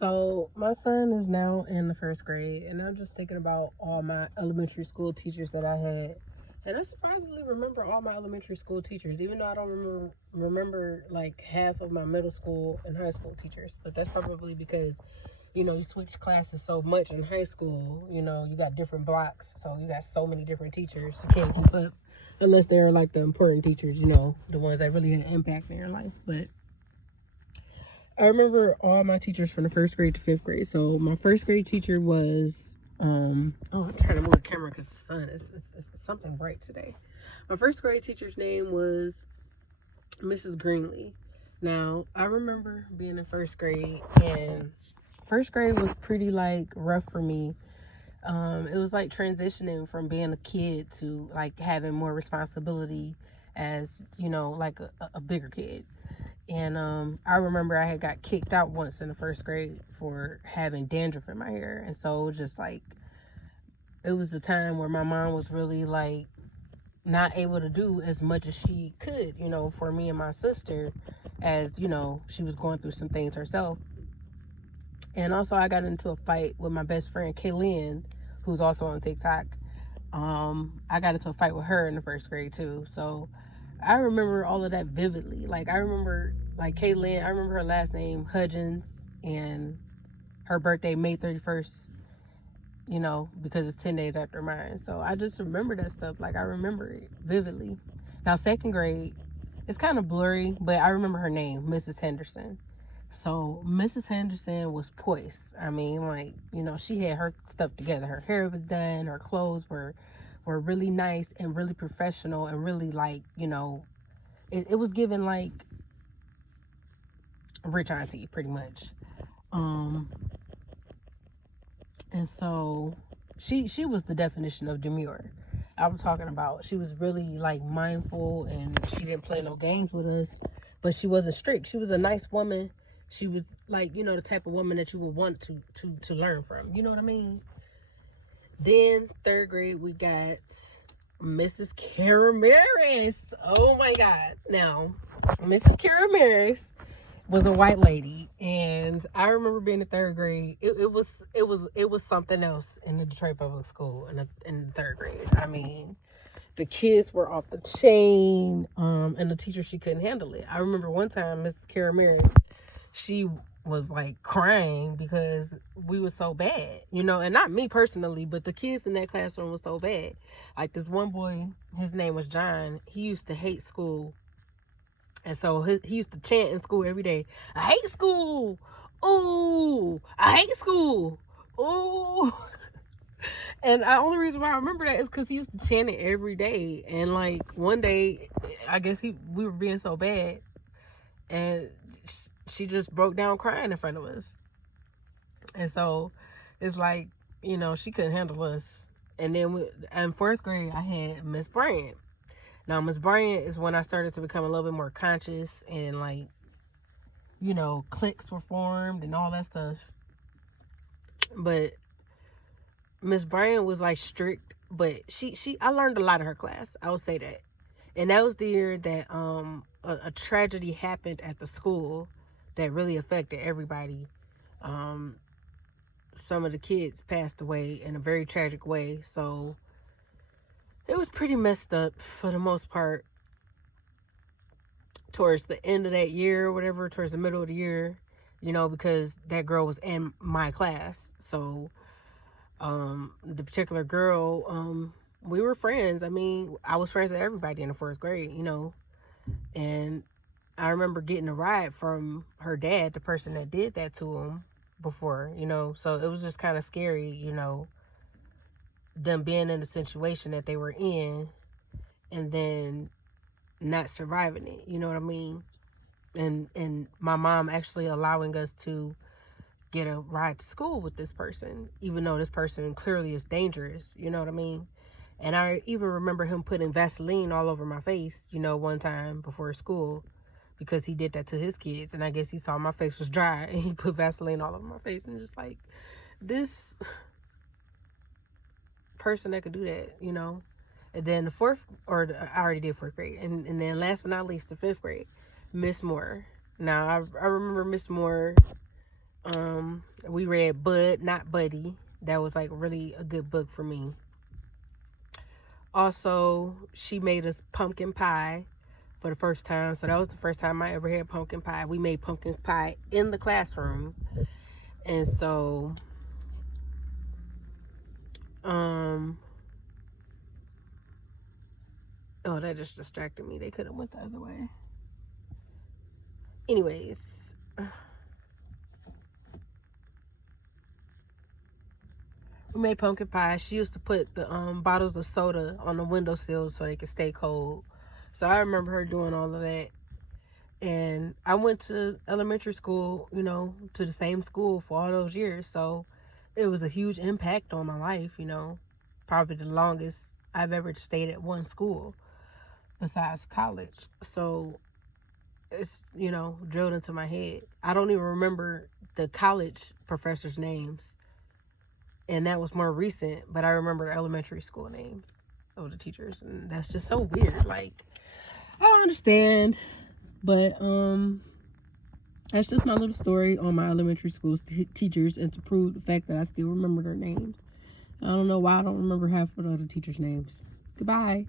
So my son is now in the first grade, and I'm just thinking about all my elementary school teachers that I had, and I surprisingly remember all my elementary school teachers, even though I don't remember like half of my middle school and high school teachers. But that's probably because you switch classes so much in high school. You got different blocks, so you got so many different teachers. You can't keep up unless they're like the important teachers. The ones that really had an impact in your life, but. I remember all my teachers from the first grade to fifth grade. So my first grade teacher was, I'm trying to move the camera because the sun is something bright today. My first grade teacher's name was Mrs. Greenlee. Now, I remember being in first grade, and first grade was pretty like rough for me. It was like transitioning from being a kid to like having more responsibility as, like a bigger kid. And I remember I had got kicked out once in the first grade for having dandruff in my hair. And so just like, it was a time where my mom was really like not able to do as much as she could, for me and my sister, as, she was going through some things herself. And also I got into a fight with my best friend, Kaylin, who's also on TikTok. I got into a fight with her in the first grade too. So I remember all of that vividly. Like I remember like Caitlin, I remember her last name Hudgens and her birthday May 31st, because it's 10 days after mine. So I just remember that stuff. Like I remember it vividly. Now second grade, it's kind of blurry, but I remember her name, Mrs. Henderson. So Mrs. Henderson was poised. I mean, like, she had her stuff together. Her hair was done, her clothes were really nice and really professional and really like, it was given like rich auntie pretty much. And so she was the definition of demure. I was talking about she was really like mindful and she didn't play no games with us, but she wasn't strict. She was a nice woman. She was like, the type of woman that you would want to learn from. You know what I mean? Then third grade we got Mrs. Carameris. Oh my God. Now, Mrs. Carameris was a white lady, and I remember being in third grade. It was something else in the Detroit Public School in the third grade. I mean, the kids were off the chain, and the teacher, she couldn't handle it. I remember one time Mrs. Carameris, she was like crying because we were so bad, and not me personally, but the kids in that classroom was so bad. Like this one boy, his name was John. He used to hate school, and so he used to chant in school every day, "I hate school. Ooh, I hate school. Ooh." And the only reason why I remember that is because he used to chant it every day. And like one day, I guess we were being so bad, and she just broke down crying in front of us. And so it's like, she couldn't handle us. And then in fourth grade, I had Miss Bryant. Now, Miss Bryant is when I started to become a little bit more conscious and like, cliques were formed and all that stuff. But Miss Bryant was like strict, but I learned a lot of her class. I would say that. And that was the year that a tragedy happened at the school that really affected everybody. Some of the kids passed away in a very tragic way, so it was pretty messed up for the most part. Towards the end of that year or whatever, towards the middle of the year, because that girl was in my class. So the particular girl, we were friends. I mean, I was friends with everybody in the first grade, and I remember getting a ride from her dad, the person that did that to him before, so it was just kind of scary, them being in the situation that they were in and then not surviving it, you know what I mean? And my mom actually allowing us to get a ride to school with this person, even though this person clearly is dangerous, you know what I mean? And I even remember him putting Vaseline all over my face, one time before school, because he did that to his kids. And I guess he saw my face was dry and he put Vaseline all over my face. And just like, this person that could do that, And then I already did fourth grade. And then last but not least, the fifth grade, Miss Moore. Now, I remember Miss Moore, We read Bud, Not Buddy. That was like really a good book for me. Also, she made us pumpkin pie for the first time. So that was the first time I ever had pumpkin pie. We made pumpkin pie in the classroom. And so, oh, that just distracted me. They could have went the other way. Anyways, we made pumpkin pie. She used to put the bottles of soda on the windowsill so they could stay cold. So I remember her doing all of that. And I went to elementary school, to the same school for all those years. So it was a huge impact on my life. Probably the longest I've ever stayed at one school besides college. So it's, drilled into my head. I don't even remember the college professors' names. And that was more recent, but I remember the elementary school names of the teachers. And that's just so weird. Like, I don't understand. But that's just my little story on my elementary school teachers, and to prove the fact that I still remember their names. I don't know why I don't remember half of the other teachers' names. Goodbye.